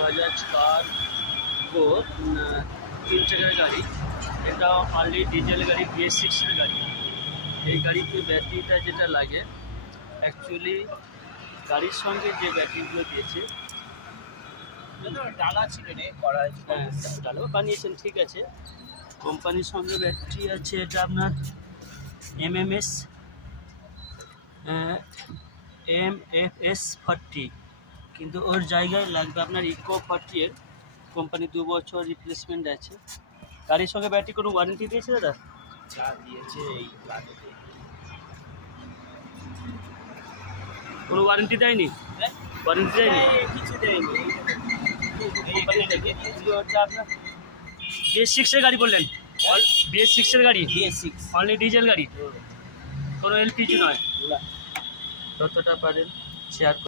2004 গো 3 চাকার গাড়ি। এটা অনলি ডিজেল গাড়ি, BS6 এর গাড়ি। এই গাড়িতে ব্যাটারিটা যেটা লাগে অ্যাকচুয়ালি গাড়ির সঙ্গে যে ব্যাটারিগুলো দিয়েছে ডালা ছিল রে করা ডালাও বানিয়েছেন, ঠিক আছে। কোম্পানির সঙ্গে ব্যাটারি আছে এটা আপনার MMS MFS 40, কিন্তু ওর জায়গায় লাগবে আপনার ইকো 40 এর। কোম্পানি 2 বছর রিপ্লেসমেন্ট আছে। গাড়ির সঙ্গে ব্যাটারি কোনো ওয়ারেন্টি দিয়েছে দাদা? যা দিয়েছে এই লাগে কোনো ওয়ারেন্টি দেয়নি? ওয়ারেন্টি দেয়নি, কিছু দেয়নি। কোম্পানি থেকে ওটা আপনার BS6 এর গাড়ি বললেন? BS6 এর গাড়ি, BS6 অনলি ডিজেল গাড়ি, কোনো LPG নয়। যতটা পারেন শেয়ার